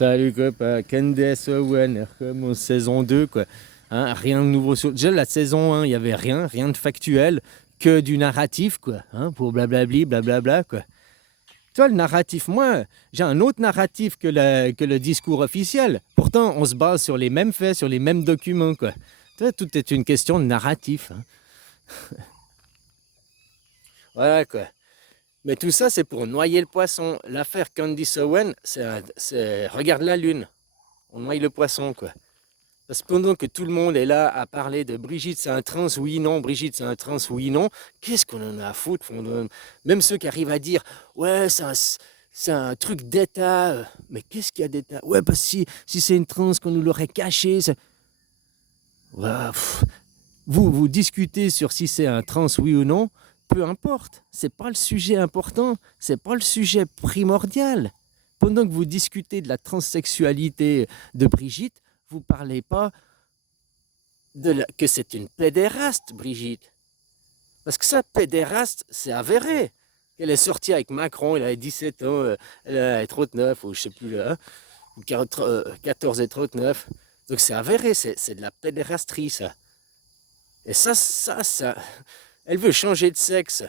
Salut copain, Candace Owen, comme saison 2 quoi. Hein, rien de nouveau sur. Déjà la saison 1, il n'y avait rien de factuel, que du narratif quoi, hein, pour blablabli, blablabla quoi. Toi le narratif, moi, j'ai un autre narratif que le discours officiel. Pourtant, on se base sur les mêmes faits, sur les mêmes documents quoi. Toi, tout est une question de narratif. Hein. Voilà quoi. Mais tout ça, c'est pour noyer le poisson. L'affaire Candice Owen, regarde la lune. On noie le poisson quoi. Parce que pendant que tout le monde est là à parler de Brigitte, c'est un trans, oui, non, Brigitte, c'est un trans, oui, non, qu'est-ce qu'on en a à foutre? Même ceux qui arrivent à dire, ouais, c'est un truc d'État. Mais qu'est-ce qu'il y a d'État? Ouais, parce que si c'est une trans qu'on nous l'aurait caché. Ouais, vous discutez sur si c'est un trans, oui ou non, peu importe. C'est pas le sujet important, c'est pas le sujet primordial. Pendant que vous discutez de la transsexualité de Brigitte, vous parlez pas que c'est une pédéraste, Brigitte. Parce que ça, pédéraste, c'est avéré. Elle est sortie avec Macron, elle avait 17 ans, elle est 39, ou je sais plus là, ou 14 et 39. Donc c'est avéré, c'est de la pédérasterie, ça. Et ça, elle veut changer de sexe.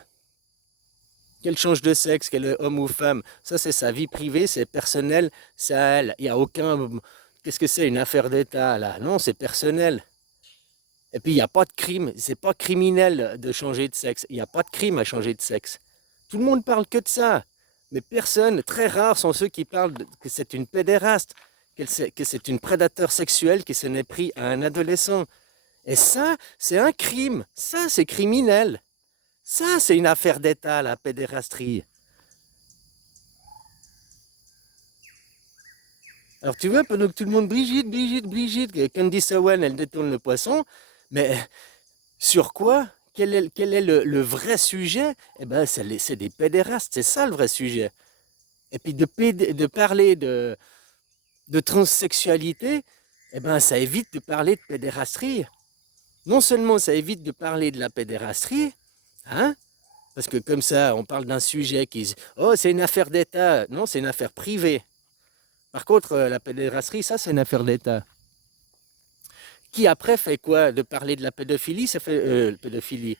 Qu'elle change de sexe, qu'elle est homme ou femme, ça c'est sa vie privée, c'est personnel, c'est à elle. Il n'y a aucun... Qu'est-ce que c'est, une affaire d'État, là? Non, c'est personnel. Et puis, il n'y a pas de crime. C'est pas criminel de changer de sexe. Il n'y a pas de crime à changer de sexe. Tout le monde parle que de ça. Mais personne, très rares sont ceux qui parlent que c'est une pédéraste, que c'est une prédateur sexuel qui s'en est pris à un adolescent. Et ça, c'est un crime. Ça, c'est criminel. Ça, c'est une affaire d'État, la pédérasterie. Alors, tu vois, pendant que tout le monde, Brigitte, que Candice Owen, elle détourne le poisson, mais sur quoi? Quel est le vrai sujet? Eh bien, c'est des pédérastes, c'est ça le vrai sujet. Et puis de parler de transsexualité, eh ben, ça évite de parler de pédérasterie. Non seulement ça évite de parler de la pédérasterie, hein, parce que comme ça, on parle d'un sujet qui... Oh, c'est une affaire d'État. Non, c'est une affaire privée. Par contre, la pédérasterie, ça, c'est une affaire d'État. Qui après fait quoi? De parler de la pédophilie, ça fait pédophilie,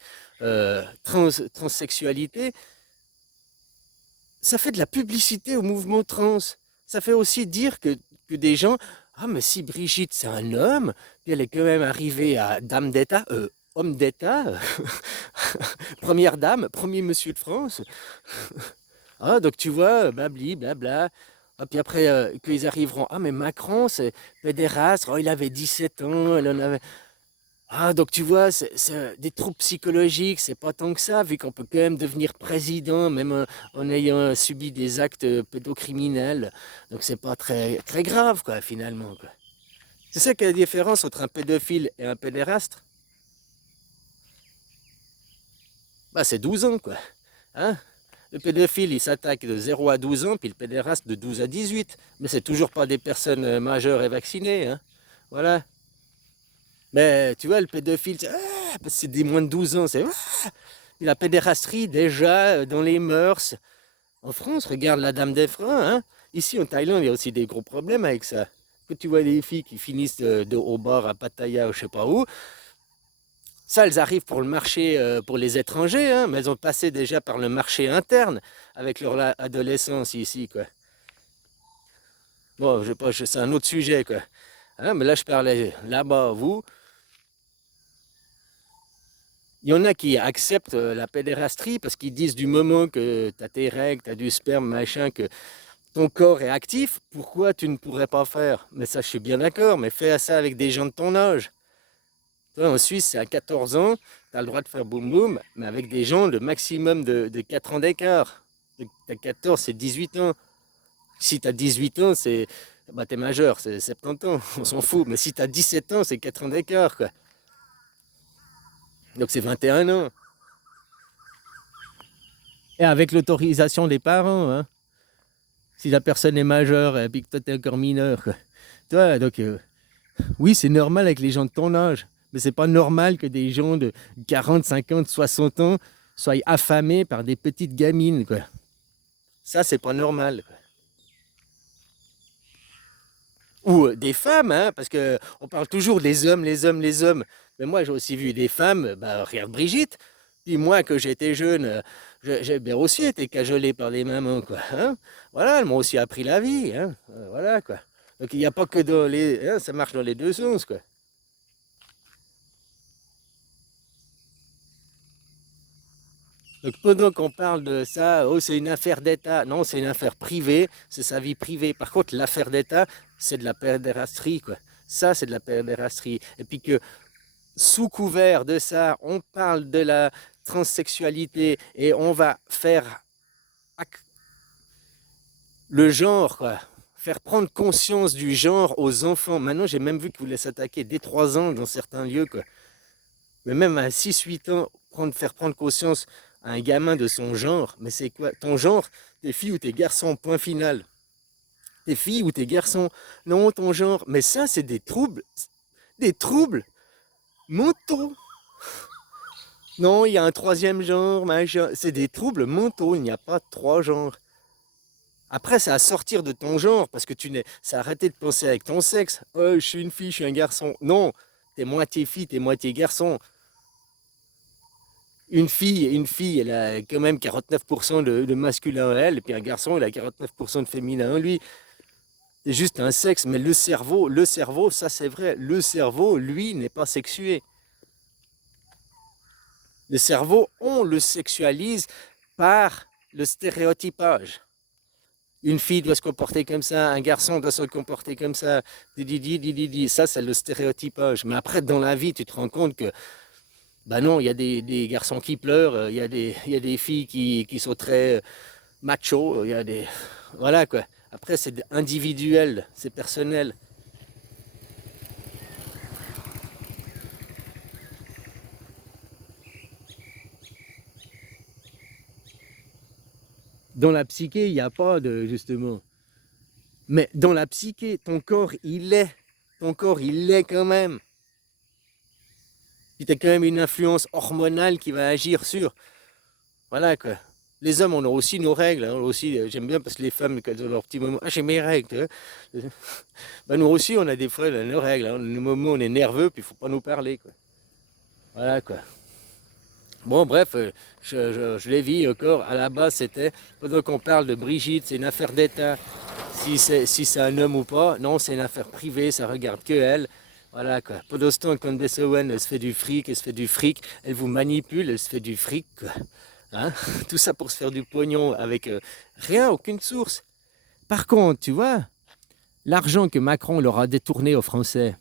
transsexualité, ça fait de la publicité au mouvement trans. Ça fait aussi dire que des gens, ah mais si Brigitte c'est un homme, puis elle est quand même arrivée à dame d'État, homme d'État, première dame, premier monsieur de France. Ah donc tu vois, blabli, blabla. Ah, puis après, qu'ils arriveront, ah mais Macron c'est pédéraste, oh, il avait 17 ans, elle en avait... Ah, donc tu vois, c'est des troubles psychologiques, c'est pas tant que ça, vu qu'on peut quand même devenir président, même en ayant subi des actes pédocriminels. Donc c'est pas très grave, quoi, finalement, quoi. C'est ça qui est la différence entre un pédophile et un pédéraste. Bah, c'est 12 ans, quoi. Hein? Le pédophile, il s'attaque de 0 à 12 ans, puis le pédéraste de 12 à 18. Mais c'est toujours pas des personnes majeures et vaccinées, hein. Voilà. Mais tu vois, le pédophile, c'est des moins de 12 ans, c'est... La pédérasterie, déjà, dans les mœurs. En France, regarde la Dame des Freins. Hein. Ici, en Thaïlande, il y a aussi des gros problèmes avec ça. Quand tu vois des filles qui finissent au bar à Pattaya ou je sais pas où, ça, elles arrivent pour le marché, pour les étrangers, hein, mais elles ont passé déjà par le marché interne avec leur adolescence ici, quoi. Bon, je sais pas, c'est un autre sujet, quoi. Hein, mais là, je parlais là-bas, vous. Il y en a qui acceptent la pédérasterie parce qu'ils disent du moment que tu as tes règles, tu as du sperme, machin, que ton corps est actif, pourquoi tu ne pourrais pas faire? Mais ça, je suis bien d'accord, mais fais ça avec des gens de ton âge. Toi, en Suisse, c'est à 14 ans, tu as le droit de faire boum boum, mais avec des gens de maximum de 4 ans d'écart. Tu as 14, c'est 18 ans. Si tu as 18 ans, c'est bah, tu es majeur, c'est 70 ans, on s'en fout. Mais si tu as 17 ans, c'est 4 ans d'écart, quoi. Donc c'est 21 ans. Et avec l'autorisation des parents, hein. Si la personne est majeure et puis que toi, tu es encore mineur, quoi. Toi, donc, oui, c'est normal avec les gens de ton âge. Mais c'est pas normal que des gens de 40, 50, 60 ans soient affamés par des petites gamines, quoi. Ça, c'est pas normal, quoi. des femmes, hein, parce qu'on parle toujours des hommes, les hommes, les hommes. Mais moi, j'ai aussi vu des femmes, bah, regarde Brigitte. Puis moi, quand j'étais jeune, j'ai bien aussi été cajolé par les mamans, quoi. Hein. Voilà, elles m'ont aussi appris la vie, hein. Voilà, quoi. Donc il n'y a pas que dans les... hein, ça marche dans les deux sens, quoi. Donc pendant qu'on parle de ça, oh, c'est une affaire d'État. Non, c'est une affaire privée, c'est sa vie privée. Par contre, l'affaire d'État, c'est de la pédérastie, quoi. Ça, c'est de la pédérastie. Et puis que sous couvert de ça, on parle de la transsexualité et on va faire le genre, quoi. Faire prendre conscience du genre aux enfants. Maintenant, j'ai même vu qu'ils voulaient s'attaquer dès 3 ans dans certains lieux, quoi. Mais même à 6 8 ans, faire prendre conscience à un gamin de son genre. Mais c'est quoi ton genre? T'es fille ou t'es garçon, point final. T'es fille ou t'es garçon. Non, ton genre. Mais ça, c'est des troubles mentaux. Non, il y a un troisième genre, machin. C'est des troubles mentaux, il n'y a pas trois genres. Après, c'est à sortir de ton genre, parce que c'est arrêter de penser avec ton sexe. Oh, je suis une fille, je suis un garçon. Non, t'es moitié fille, t'es moitié garçon. Une fille, elle a quand même 49% de masculin en elle, et puis un garçon, il a 49% de féminin en lui. C'est juste un sexe, mais le cerveau, ça c'est vrai, le cerveau, lui, n'est pas sexué. Le cerveau, on le sexualise par le stéréotypage. Une fille doit se comporter comme ça, un garçon doit se comporter comme ça, ça c'est le stéréotypage. Mais après, dans la vie, tu te rends compte que, bah non, il y a des garçons qui pleurent, il y a des filles qui sont très macho, il y a des... Voilà quoi. Après, c'est individuel, c'est personnel. Dans la psyché, il n'y a pas de, justement. Mais dans la psyché, ton corps, il est. Ton corps, il l'est quand même. Puis tu as quand même une influence hormonale qui va agir sur. Voilà quoi. Les hommes, on a aussi nos règles. Hein, aussi, j'aime bien parce que les femmes, quand elles ont leur petit moment, ah, j'ai mes règles. Ben, nous aussi, on a des fois nos règles. Hein, nos moments, on est nerveux, puis il faut pas nous parler. Quoi. Voilà quoi. Bon, bref, je l'ai vu encore. À la base, c'était, pendant qu'on parle de Brigitte, c'est une affaire d'État. Si c'est un homme ou pas, non, c'est une affaire privée, ça regarde que elle. Voilà quoi. Pendant ce temps, Candace Owen, elle se fait du fric, elle se fait du fric, elle vous manipule, elle se fait du fric. Quoi. Hein. Tout ça pour se faire du pognon avec rien, aucune source. Par contre, tu vois, l'argent que Macron leur a détourné aux Français,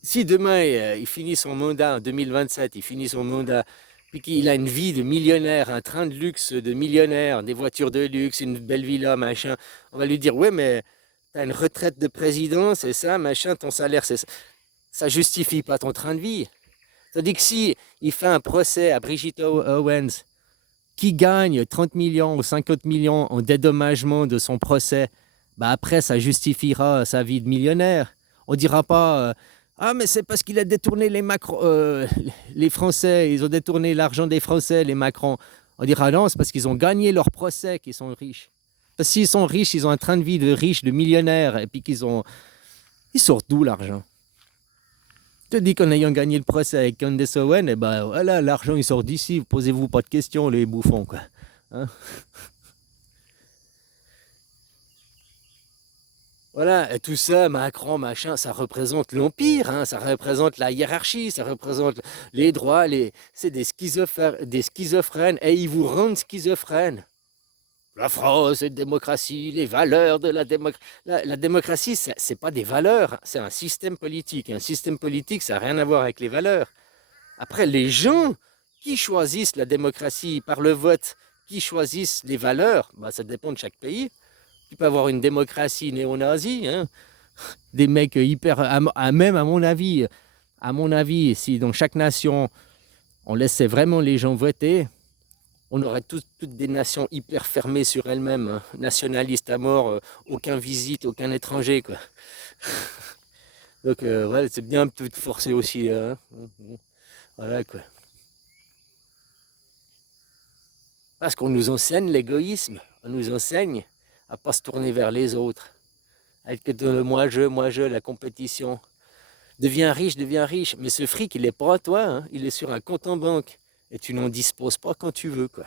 si demain il finit son mandat en 2027, il finit son mandat, puis qu'il a une vie de millionnaire, un train de luxe de millionnaire, des voitures de luxe, une belle villa, machin, on va lui dire, ouais, mais t'as une retraite de président, c'est ça, machin, ton salaire, c'est ça. Ça justifie pas ton train de vie. C'est-à-dire que si il fait un procès à Brigitte Owens, qui gagne 30 millions ou 50 millions en dédommagement de son procès, bah après, ça justifiera sa vie de millionnaire. On dira pas ah, mais c'est parce qu'il a détourné les Français, ils ont détourné l'argent des Français, les Macron. On dira non, c'est parce qu'ils ont gagné leur procès qu'ils sont riches. Parce que s'ils sont riches, ils ont un train de vie de riches, de millionnaires, et puis ils sortent d'où l'argent? Je te dis qu'en ayant gagné le procès avec Candace Owen, et ben voilà, l'argent il sort d'ici, posez-vous pas de questions, les bouffons, quoi. Hein. Voilà, et tout ça, Macron, machin, ça représente l'empire, hein, ça représente la hiérarchie, ça représente les droits, c'est des schizophrènes, et ils vous rendent schizophrènes. La France, la démocratie, les valeurs de la démocratie. La démocratie, c'est pas des valeurs, hein, c'est un système politique. Un système politique, ça n'a rien à voir avec les valeurs. Après, les gens qui choisissent la démocratie par le vote, qui choisissent les valeurs, bah, ça dépend de chaque pays. Tu peux avoir une démocratie néo-nazie, hein, des mecs hyper, même à mon avis, si dans chaque nation on laissait vraiment les gens voter, on aurait toutes des nations hyper fermées sur elles-mêmes, hein, nationalistes à mort, aucun visite, aucun étranger, quoi. Donc, ouais, c'est bien un peu de forcer aussi, hein. Voilà, quoi. Parce qu'on nous enseigne l'égoïsme, on nous enseigne à pas se tourner vers les autres. Avec le moi-je, la compétition. Deviens riche. Mais ce fric, il est pas à toi, hein. Il est sur un compte en banque. Et tu n'en disposes pas quand tu veux, quoi.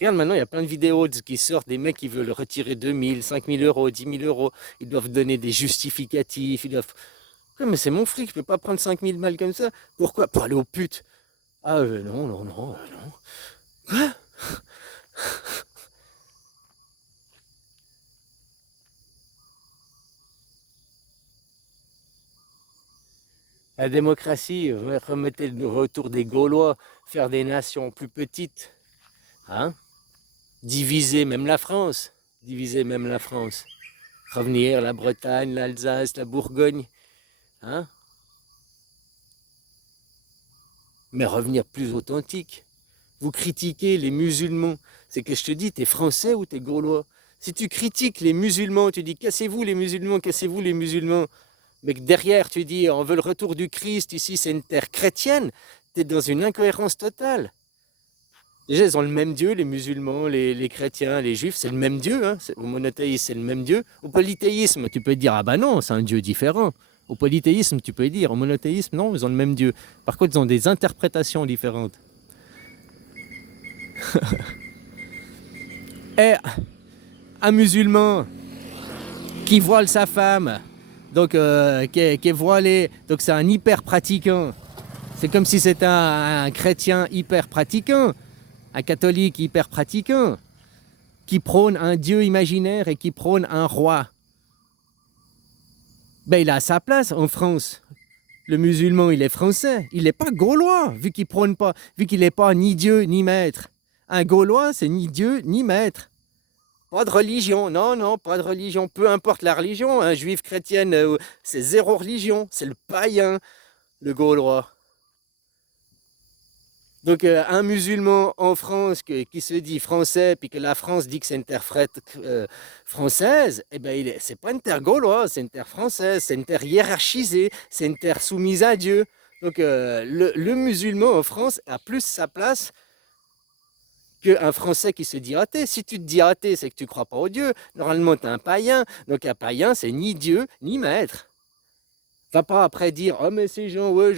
Regarde, maintenant, il y a plein de vidéos qui sortent, des mecs qui veulent retirer 2000, 5000 euros, 10 000 euros. Ils doivent donner des justificatifs. Ils doivent... Ouais, mais c'est mon fric, je peux pas prendre 5000 balles comme ça. Pourquoi? Pour aller aux putes. Ah, non, non, non, non. Quoi? La démocratie, remettez le retour des Gaulois, faire des nations plus petites, hein? Diviser même la France, diviser même la France. Revenir la Bretagne, l'Alsace, la Bourgogne, hein? Mais revenir plus authentique. Vous critiquez les musulmans, c'est que je te dis, t'es français ou t'es gaulois? Si tu critiques les musulmans, tu dis cassez-vous les musulmans, mais que derrière tu dis on veut le retour du Christ, ici c'est une terre chrétienne, t'es dans une incohérence totale. Déjà, ils ont le même Dieu, les musulmans, les chrétiens, les juifs, c'est le même Dieu. Hein. Au monothéisme, c'est le même Dieu. Au polythéisme, tu peux dire, ah bah non, c'est un Dieu différent. Au polythéisme, tu peux dire, au monothéisme, non, ils ont le même Dieu. Par contre, ils ont des interprétations différentes. Et un musulman qui voile sa femme, donc qui est voilé, donc c'est un hyper pratiquant. C'est comme si c'était un chrétien hyper pratiquant, un catholique hyper pratiquant, qui prône un dieu imaginaire et qui prône un roi. Ben il a sa place en France. Le musulman, il est français, il n'est pas gaulois, vu qu'il prône pas, vu qu'il n'est pas ni Dieu ni maître. Un Gaulois, c'est ni Dieu ni maître. Pas de religion, non, non, pas de religion. Peu importe la religion, un juif chrétienne, c'est zéro religion, c'est le païen, le Gaulois. Donc un musulman en France qui se dit français, puis que la France dit que c'est une terre française, eh ben c'est pas une terre gauloise, c'est une terre française, c'est une terre hiérarchisée, c'est une terre soumise à Dieu. Donc le musulman en France a plus sa place qu'un Français qui se dit athée. Si tu te dis athée, c'est que tu ne crois pas au Dieu. Normalement, tu es un païen. Donc un païen, c'est ni Dieu, ni maître. Va pas après dire, oh mais ces gens, ouais,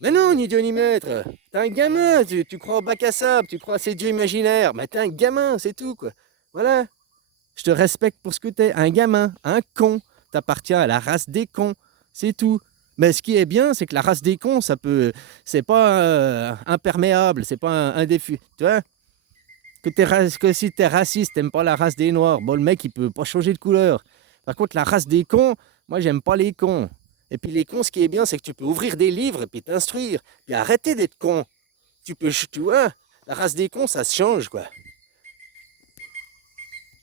mais non, ni Dieu ni maître. T'es un gamin, tu crois au bac à sable, tu crois à ces dieux imaginaires. Mais t'es un gamin, c'est tout, quoi. Voilà. Je te respecte pour ce que t'es. Un gamin, un con. T'appartiens à la race des cons. C'est tout. Mais ce qui est bien, c'est que la race des cons, c'est pas imperméable, c'est pas un défi. Tu vois? Que si t'es raciste, t'aimes pas la race des noirs, bon, le mec, il peut pas changer de couleur. Par contre, la race des cons, moi, j'aime pas les cons. Et puis les cons, ce qui est bien, c'est que tu peux ouvrir des livres et puis t'instruire. Puis arrêter d'être con. Tu vois, la race des cons, ça se change, quoi.